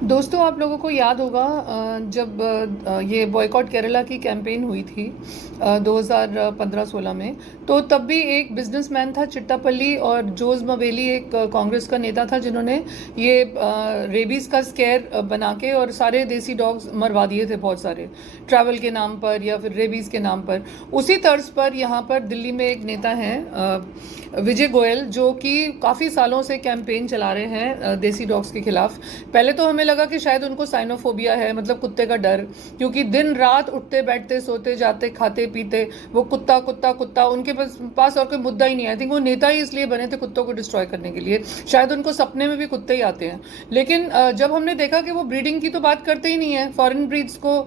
दोस्तों, आप लोगों को याद होगा जब ये बॉयकॉट केरला की कैंपेन हुई थी 2015-16 में। तो तब भी एक बिजनेसमैन था चिट्टापल्ली, और जोज मवेली एक कांग्रेस का नेता था, जिन्होंने ये रेबीज का स्केयर बना के और सारे देसी डॉग्स मरवा दिए थे, बहुत सारे, ट्रैवल के नाम पर या फिर रेबीज के नाम पर। उसी तर्ज पर यहाँ पर दिल्ली में एक नेता हैं विजय गोयल, जो कि काफ़ी सालों से कैंपेन चला रहे हैं देसी डॉग्स के खिलाफ। पहले तो हमें लगा कि शायद उनको साइनोफोबिया है, मतलब कुत्ते का डर, क्योंकि दिन रात उठते बैठते सोते जाते खाते पीते वो कुत्ता कुत्ता कुत्ता, उनके पास और कोई मुद्दा ही नहीं है। आई थिंक वो नेता ही इसलिए बने थे कुत्तों को डिस्ट्रॉय करने के लिए, शायद उनको सपने में भी कुत्ते ही आते हैं। लेकिन जब हमने देखा कि वो ब्रीडिंग की तो बात करते ही नहीं है, फॉरेन ब्रीड्स को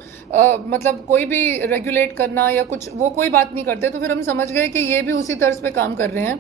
मतलब कोई भी रेगुलेट करना या कुछ, वो कोई बात नहीं करते, तो फिर हम समझ गए कि ये भी उसी तर्ज पे काम कर रहे हैं।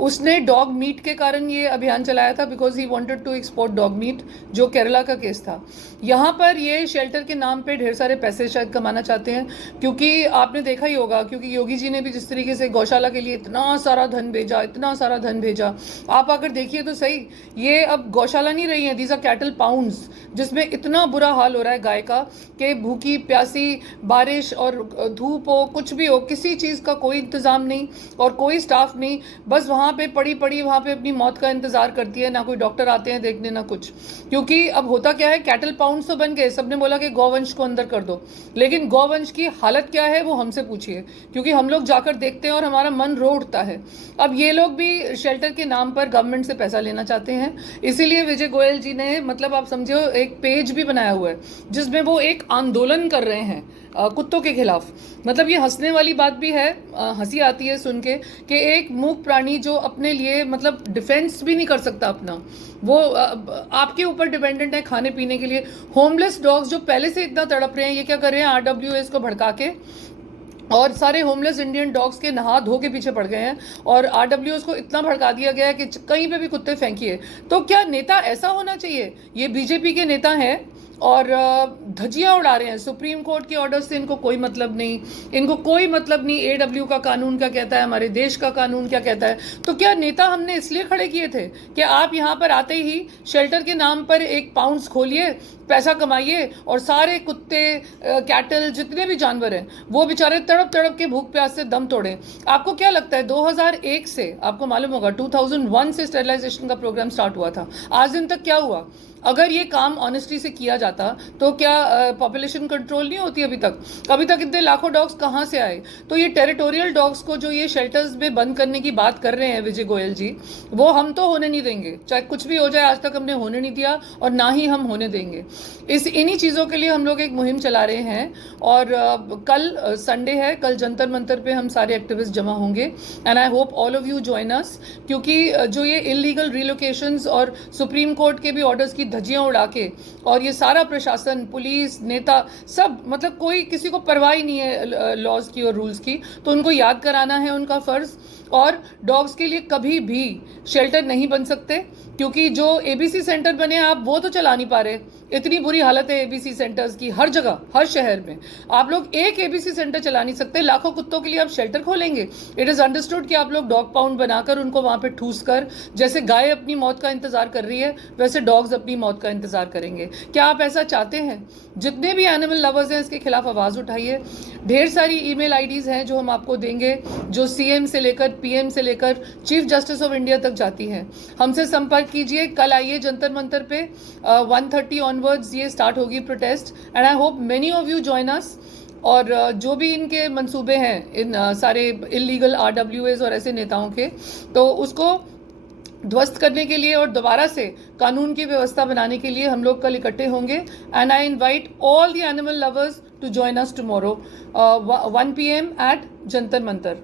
उसने डॉग मीट के कारण ये अभियान चलाया था, because he wanted to export dog meat, जो केरला का केस था। यहाँ पर ये शेल्टर के नाम पे ढेर सारे पैसे शायद कमाना चाहते हैं, क्योंकि आपने देखा ही होगा, क्योंकि योगी जी ने भी जिस तरीके से गौशाला के लिए इतना सारा धन भेजा, इतना सारा धन भेजा। आप अगर देखिए तो सही, ये अब गौशाला नहीं रही है, दीज आर कैटल पाउंड्स, जिसमें इतना बुरा हाल हो रहा है गाय का कि भूखी प्यासी, बारिश और धूप हो, कुछ भी हो, किसी चीज़ का कोई इंतज़ाम नहीं और कोई स्टाफ नहीं, बस वहाँ पे पड़ी पड़ी वहाँ पे अपनी मौत का इंतज़ार करती है। ना कोई डॉक्टर आते हैं देखने, ना कुछ। क्योंकि अब होता क्या है, कैटल पाउंड्स तो बन गए, सबने बोला कि गौवंश को अंदर कर दो, लेकिन गौवंश की हालत क्या है वो हमसे पूछिए, क्योंकि हम लोग जाकर देखते हैं और हमारा मन रो उठता है। अब ये लोग भी शेल्टर के नाम पर गवर्नमेंट से पैसा लेना चाहते हैं, इसीलिए विजय गोयल जी ने, मतलब आप समझो, एक पेज भी बनाया हुआ है जिसमें वो एक आंदोलन कर रहे हैं कुत्तों के खिलाफ। मतलब ये हंसने वाली बात भी है, हंसी आती है सुन के कि एक मूक प्राणी जो अपने लिए मतलब डिफेंस भी नहीं कर सकता अपना, वो आपके ऊपर डिपेंडेंट है खाने पीने के लिए। होमलेस डॉग्स जो पहले से इतना तड़प रहे हैं, ये क्या कर रहे हैं, आरडब्ल्यूएस को भड़का के, और सारे होमलेस इंडियन डॉग्स के नहा धो के पीछे पड़ गए हैं, और आरडब्ल्यूएस को इतना भड़का दिया गया है कि कहीं पे भी कुत्ते फेंकिए। तो क्या नेता ऐसा होना चाहिए? ये बीजेपी के नेता हैं और धज्जियां उड़ा रहे हैं। सुप्रीम कोर्ट के ऑर्डर से इनको कोई मतलब नहीं, इनको कोई मतलब नहीं एडब्ल्यू का कानून क्या कहता है, हमारे देश का कानून क्या कहता है। तो क्या नेता हमने इसलिए खड़े किए थे कि आप यहाँ पर आते ही शेल्टर के नाम पर एक पाउंड्स खोलिए, पैसा कमाइए, और सारे कुत्ते कैटल जितने भी जानवर हैं वो बेचारे तड़प तड़प के भूख प्यास से दम तोड़े। आपको क्या लगता है 2001 से, आपको मालूम होगा 2001 से स्टेरिलाइजेशन का प्रोग्राम स्टार्ट हुआ था, आज दिन तक क्या हुआ? अगर ये काम ऑनेस्टी से किया जाता तो क्या पॉपुलेशन कंट्रोल नहीं होती अभी तक? अभी तक इतने लाखों डॉग्स कहाँ से आए? तो ये टेरिटोरियल डॉग्स को जो ये शेल्टर्स में बंद करने की बात कर रहे हैं विजय गोयल जी, वो हम तो होने नहीं देंगे, चाहे कुछ भी हो जाए। आज तक हमने होने नहीं दिया और ना ही हम होने देंगे। इन्हीं चीज़ों के लिए हम लोग एक मुहिम चला रहे हैं, और कल संडे है, कल जंतर मंतर पे हम सारे एक्टिविस्ट जमा होंगे, and I hope all of you join us. क्योंकि जो ये इलीगल रिलोकेशंस और सुप्रीम कोर्ट के भी ऑर्डर्स की धज्जियां उड़ा के, और ये सारा प्रशासन, पुलिस, नेता, सब, मतलब कोई किसी को परवाह ही नहीं है लॉज की और रूल्स की, तो उनको याद कराना है उनका फर्ज। और डॉग्स के लिए कभी भी शेल्टर नहीं बन सकते, क्योंकि जो एबीसी सेंटर बने आप वो तो चला नहीं पा रहे। इतनी बुरी हालत है एबीसी सेंटर्स की, हर जगह, हर शहर में। आप लोग एक एबीसी सेंटर चला नहीं सकते, लाखों कुत्तों के लिए आप शेल्टर खोलेंगे? इट इज़ अंडरस्टूड कि आप लोग डॉग पाउंड बनाकर उनको वहाँ पे ठूस कर, जैसे गाय अपनी मौत का इंतजार कर रही है वैसे डॉग्स अपनी मौत का इंतजार करेंगे। क्या आप ऐसा चाहते हैं? जितने भी एनिमल लवर्स हैं इसके खिलाफ आवाज़ उठाइए। ढेर सारी ईमेल आईडीज़ हैं जो हम आपको देंगे, जो सीएम से लेकर पीएम से लेकर चीफ जस्टिस ऑफ इंडिया तक जाती हैं। हमसे संपर्क कीजिए, कल आइए जंतर मंतर पे, 1:30 ऑनवर्ड्स ये स्टार्ट होगी protest, and I hope many of you join us. और जो भी इनके मंसूबे हैं इन सारे इलीगल आरडब्ल्यूएस और ऐसे नेताओं के, तो उसको ध्वस्त करने के लिए और दोबारा से कानून की व्यवस्था बनाने के लिए हम लोग कल इकट्ठे होंगे। And I invite all the animal lovers to join us tomorrow 1 PM at Jantar Mantar.